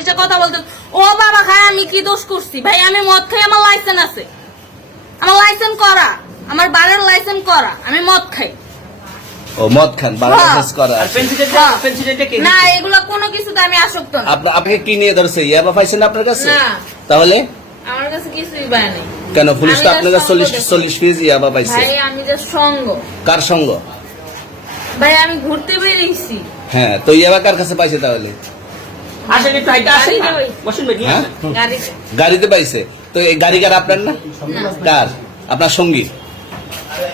কথা বলতে ও বাবা খায় আমি কি দোষ করছি? ভাই আমি মদ খাই আমার লাইসেন্স আছে। আমার লাইসেন্স করা আমার বারের লাইসেন্স করা আমি মদ খাই। ও মদ খান হ্যাঁ। করা হ্যাঁ। না এগুলো কোনো কিছুতে আমি আসক্ত না। আপনা- আপনাকে কি নিয়ে ধরছে? ইয়াবা পাইছেন আপনার কাছে? না। তাহলে? আমার কাছে কিছুই পায় নাই। কেন পুলিশ তো আপনার কাছে চল্লিশ। চল্লিশ পিস ইয়াবা পাইছে? ভাই আমি যে সঙ্গ। কার সঙ্গ? ভাই আমি ঘুরতে বেরিয়েছি। হ্যাঁ তো ইয়াবা কার কাছে পাইছে তাহলে? আসেন একটু হাইটা আসেন? গাড়িতে বসুন হ্যাঁ? আসেন। গাড়িতে। গাড়িতে পাইছে। তো এই গাড়ি কার আপনার না? কার? আপনার সঙ্গী?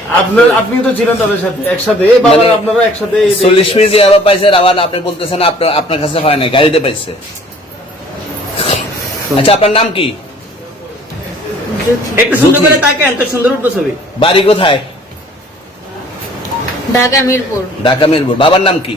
আপনার আপনি তো ছিলেন তাদের সাথে একসাথে। এই বাবার মানে আপনারা একসাথে এই- চল্লিশ আবার আপনি বলতেছেন আপনার আপনার কাছে হয় নাই গাড়িতে পাইছে। আচ্ছা আপনার নাম কি। একটু সুন্দর করে তাকেন তো সুন্দর উঠবো ছবি। বাড়ি কোথায়? ঢাকা মিরপুর। ঢাকা মিরপুর। বাবার নাম কি?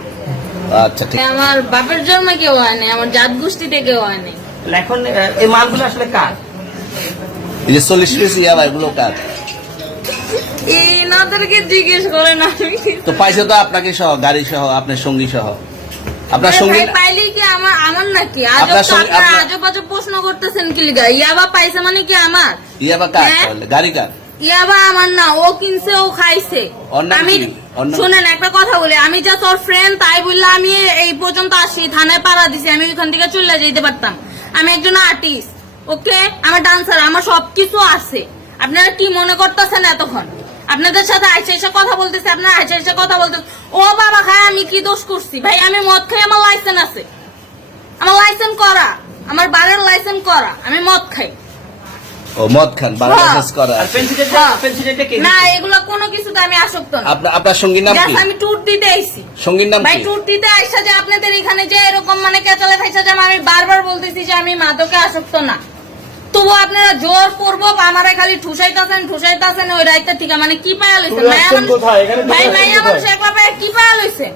আচ্ছা ঠিক। আমার বাপের জন্ম কেউ হয় নাই আমার জাত গোষ্ঠীতে কেউ হয় নাই। এখন এই মালগুলো আসলে কার? এই যে চল্লিশ পিস ইয়াবা এগুলো কার? এই নাদেরকে জিজ্ঞেস করেন আমি তো পাইছে তো আপনাকে সহ গাড়ি সহ আপনার সঙ্গী সহ। আপনার সঙ্গী ভাই পাইলেই কি আমার আমার নাকি? আজব আপনার আজব আজব প্রশ্ন করতেছেন কি লিগা ইয়াবা পাইছে মানে কি আমার? ইয়াবা কার হ্যাঁ? গাড়ি কার? ইয়াবা আমার না ও কিনছে ও খাইছে। আমি শুনেন একটা কথা বলি আমি যা তোর ফ্রেন্ড তাই বললে আমি এই পর্যন্ত আসি থানায় পাড়া দিছি আমি ওইখান থেকে চলে যেতে পারতাম। আমি একজন আর্টিস্ট ওকে? আমার ডান্সার আমার সবকিছু আছে। আপনারা কি মনে করতেছেন এতক্ষণ? আপনাদের সাথে আইসা এসে কথা বলতেছে আপনারা আইসা এসে কথা বলতেছে। ও বাবা খায় আমি কি দোষ করছি? ভাই আমি মদ খাই আমার লাইসেন্স আছে। আমার লাইসেন্স করা আমার বারের লাইসেন্স করা আমি মদ খাই। ও মদ খান বারো হ্যাঁ। করা হ্যাঁ। না এগুলো কোনো কিছুতে আমি আসক্ত না। আপনার আপনার সঙ্গীর নাম কি? আমি ট্যুর দিতে আইছি। সঙ্গীর নাম ভাই ট্যুর দিতে আইসা যে আপনাদের এখানে যে এরকম মানে কেচালে খাইছে যে আমি বারবার বলতেছি যে আমি মাদকে আসক্ত না। তবু আপনারা জোর পূর্বক আমারে খালি ঠুসাইতাছেন ঠুসাইতাছেন ওই রাইতে থেকে। মানে কি পায়া তুই ভাই আসছেন মাইয়া মানুষ একলা পায়া কি পায়া লইছেন